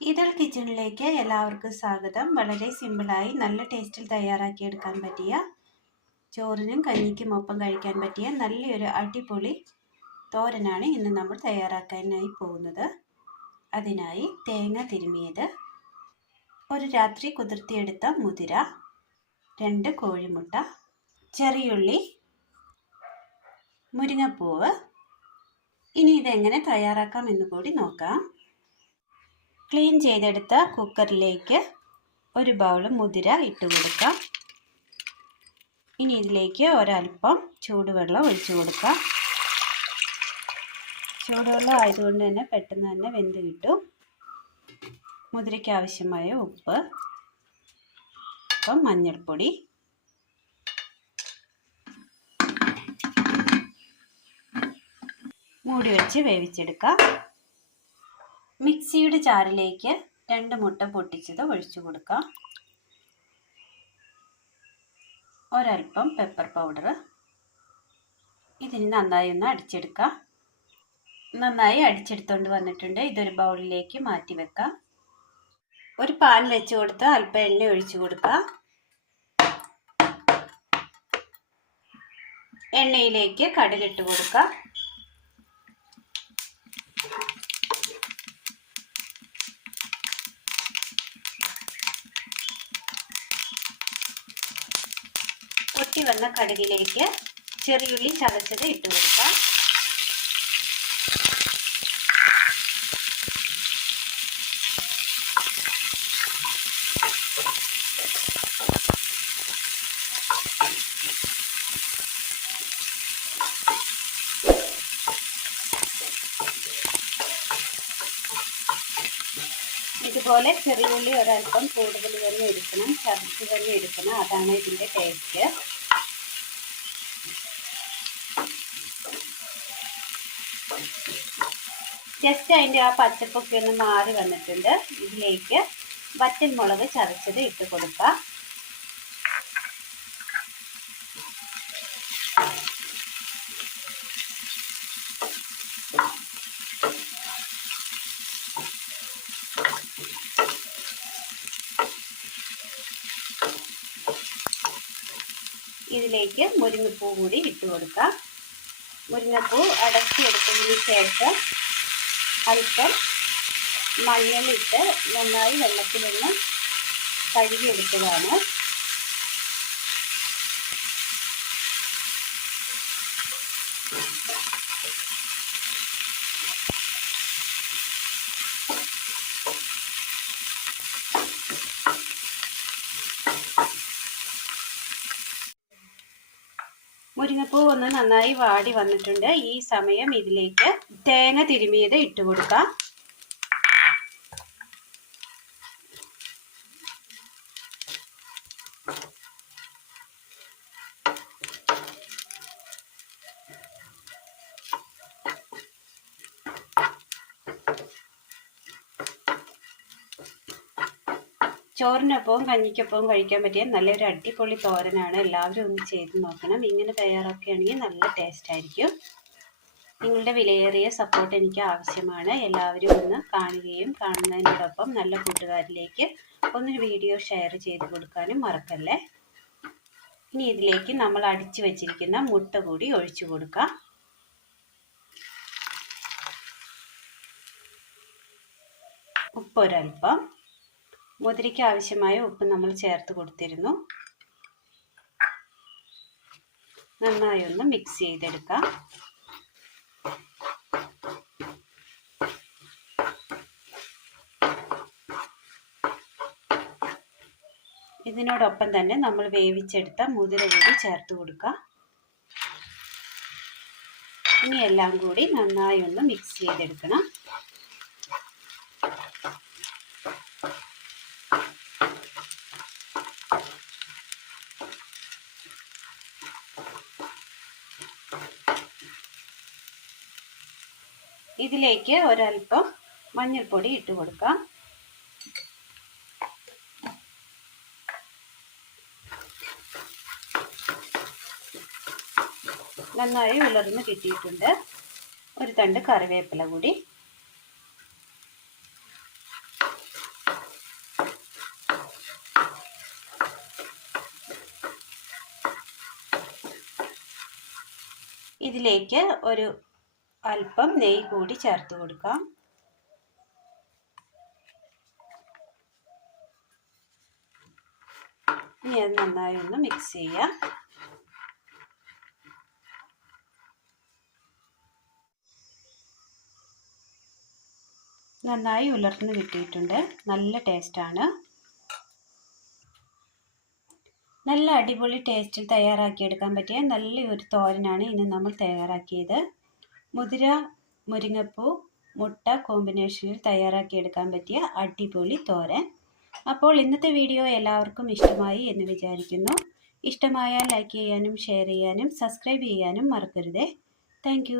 ഇതൾ കിച്ചണിലേക്ക് എല്ലാവർക്കും സ്വാഗതം. വളരെ സിമ്പിളായി നല്ല ടേസ്റ്റിൽ തയ്യാറാക്കിയെടുക്കാൻ പറ്റിയ ചോറിനും കഞ്ഞിക്കും ഒപ്പം കഴിക്കാൻ പറ്റിയ നല്ലൊരു അടിപൊളി തോരനാണ് ഇന്ന് നമ്മൾ തയ്യാറാക്കാനായി പോകുന്നത്. അതിനായി തേങ്ങ തിരുമിയത്, ഒരു രാത്രി കുതിർത്തിയെടുത്ത മുതിര, 2 കോഴിമുട്ട, ചെറിയുള്ളി, മുരിങ്ങപ്പൂവ്. ഇനി ഇതെങ്ങനെ തയ്യാറാക്കാം എന്ന് കൂടി നോക്കാം. ക്ലീൻ ചെയ്തെടുത്ത കുക്കറിലേക്ക് ഒരു ബൗൾ മുതിര ഇട്ട് കൊടുക്കാം. ഇനി ഇതിലേക്ക് ഒരൽപ്പം ചൂടുവെള്ളം ഒഴിച്ചു കൊടുക്കാം. ചൂടുവെള്ളം ആയതുകൊണ്ട് തന്നെ പെട്ടെന്ന് തന്നെ വെന്ത് കിട്ടും. മുതിരയ്ക്ക് ആവശ്യമായ ഉപ്പ്, മഞ്ഞൾപ്പൊടി, മൂടി വെച്ച് വേവിച്ചെടുക്കാം. മിക്സിയുടെ ജാറിലേക്ക് 2 മുട്ട പൊട്ടിച്ചത് ഒഴിച്ചു കൊടുക്കാം. ഒരൽപ്പം പെപ്പർ പൗഡർ. ഇതിന് നന്നായി ഒന്ന് അടിച്ചെടുക്കാം. നന്നായി അടിച്ചെടുത്തുകൊണ്ട് വന്നിട്ടുണ്ട്. ഇതൊരു ബൗളിലേക്ക് മാറ്റി വെക്കാം. ഒരു പാൻ വെച്ച് കൊടുത്ത് അല്പം എണ്ണ ഒഴിച്ചു കൊടുക്കാം. എണ്ണയിലേക്ക് കടുകിട്ട് കൊടുക്കാം. പൊട്ടി വന്ന കടുകിലേക്ക് ചെറിയുള്ളി ചതച്ചത് ഇട്ട് കൊടുക്കാം. ഇതുപോലെ ചെറിയുള്ളി ഒരൽപ്പം കൂടുതൽ തന്നെ എടുക്കണം, ചതച്ച് തന്നെ എടുക്കണം. അതാണ് ഇതിൻ്റെ ടേസ്റ്റ്. ജസ്റ്റ് അതിൻ്റെ ആ പച്ചപ്പൊക്കെ ഒന്ന് മാറി വന്നിട്ടുണ്ട്. ഇതിലേക്ക് വറ്റൽമുളക് ചതച്ചത് ഇട്ട് കൊടുക്കാം. ഇതിലേക്ക് മുരിങ്ങപ്പൂ കൂടി ഇട്ട് കൊടുക്കാം. മുരിങ്ങപ്പൂ അടച്ചിയെടുത്തതിന് ശേഷം അല്പം മഞ്ഞളിട്ട് നന്നായി വെള്ളത്തിലൊന്ന് കഴുകിയെടുത്തതാണ്. മുരിങ്ങപ്പൂ ഒന്ന് നന്നായി വാടി വന്നിട്ടുണ്ട്. ഈ സമയം ഇതിലേക്ക് തേങ്ങ തിരുമിയത് ഇട്ട് കൊടുക്കാം. ചോറിനൊപ്പവും കഞ്ഞിക്കൊപ്പവും കഴിക്കാൻ പറ്റിയ നല്ലൊരു അടിപൊളി തോരനാണ്. എല്ലാവരും ഒന്ന് ചെയ്ത് നോക്കണം. ഇങ്ങനെ തയ്യാറാക്കുകയാണെങ്കിൽ നല്ല ടേസ്റ്റ് ആയിരിക്കും. നിങ്ങളുടെ വിലയേറിയ സപ്പോർട്ട് എനിക്ക് ആവശ്യമാണ്. എല്ലാവരും ഒന്ന് കാണുകയും കാണുന്നതിനോടൊപ്പം നല്ല കൂട്ടുകാരിലേക്ക് ഒന്നൊരു വീഡിയോ ഷെയർ ചെയ്ത് കൊടുക്കാനും മറക്കല്ലേ. ഇനി ഇതിലേക്ക് നമ്മൾ അടിച്ചു വെച്ചിരിക്കുന്ന മുട്ട കൂടി ഒഴിച്ചു കൊടുക്കാം. ഉപ്പ് ഒരൽപ്പം, മുതിരയ്ക്ക് ആവശ്യമായ ഉപ്പ് നമ്മൾ ചേർത്ത് കൊടുത്തിരുന്നു. നന്നായി ഒന്ന് മിക്സ് ചെയ്തെടുക്കാം. ഇതിനോടൊപ്പം തന്നെ നമ്മൾ വേവിച്ചെടുത്ത മുതിര കൂടി ചേർത്ത് കൊടുക്കാം. ഇനി എല്ലാം കൂടി നന്നായി ഒന്ന് മിക്സ് ചെയ്തെടുക്കണം. ഇതിലേക്ക് ഒരൽപ്പം മഞ്ഞൾപ്പൊടി ഇട്ട് കൊടുക്കാം. നന്നായി ഉലർന്ന് കിട്ടിയിട്ടുണ്ട്. ഒരു തണ്ട് കറിവേപ്പില കൂടി. ഇതിലേക്ക് ഒരു അല്പം നെയ്യ് കൂടി ചേർത്ത് കൊടുക്കാം. ഇനി അത് നന്നായി ഒന്ന് മിക്സ് ചെയ്യാം. നന്നായി ഉലർന്ന് കിട്ടിയിട്ടുണ്ട്. നല്ല ടേസ്റ്റാണ്. നല്ല അടിപൊളി ടേസ്റ്റിൽ തയ്യാറാക്കിയെടുക്കാൻ പറ്റിയ നല്ലൊരു തോരനാണ് ഇന്ന് നമ്മൾ തയ്യാറാക്കിയത്. മുതിര, മുരിങ്ങപ്പൂ, മുട്ട കോമ്പിനേഷനിൽ തയ്യാറാക്കിയെടുക്കാൻ പറ്റിയ അടിപൊളി തോരൻ. അപ്പോൾ ഇന്നത്തെ വീഡിയോ എല്ലാവർക്കും ഇഷ്ടമായി എന്ന് വിചാരിക്കുന്നു. ഇഷ്ടമായാൽ ലൈക്ക് ചെയ്യാനും ഷെയർ ചെയ്യാനും സബ്സ്ക്രൈബ് ചെയ്യാനും മറക്കരുതേ. താങ്ക്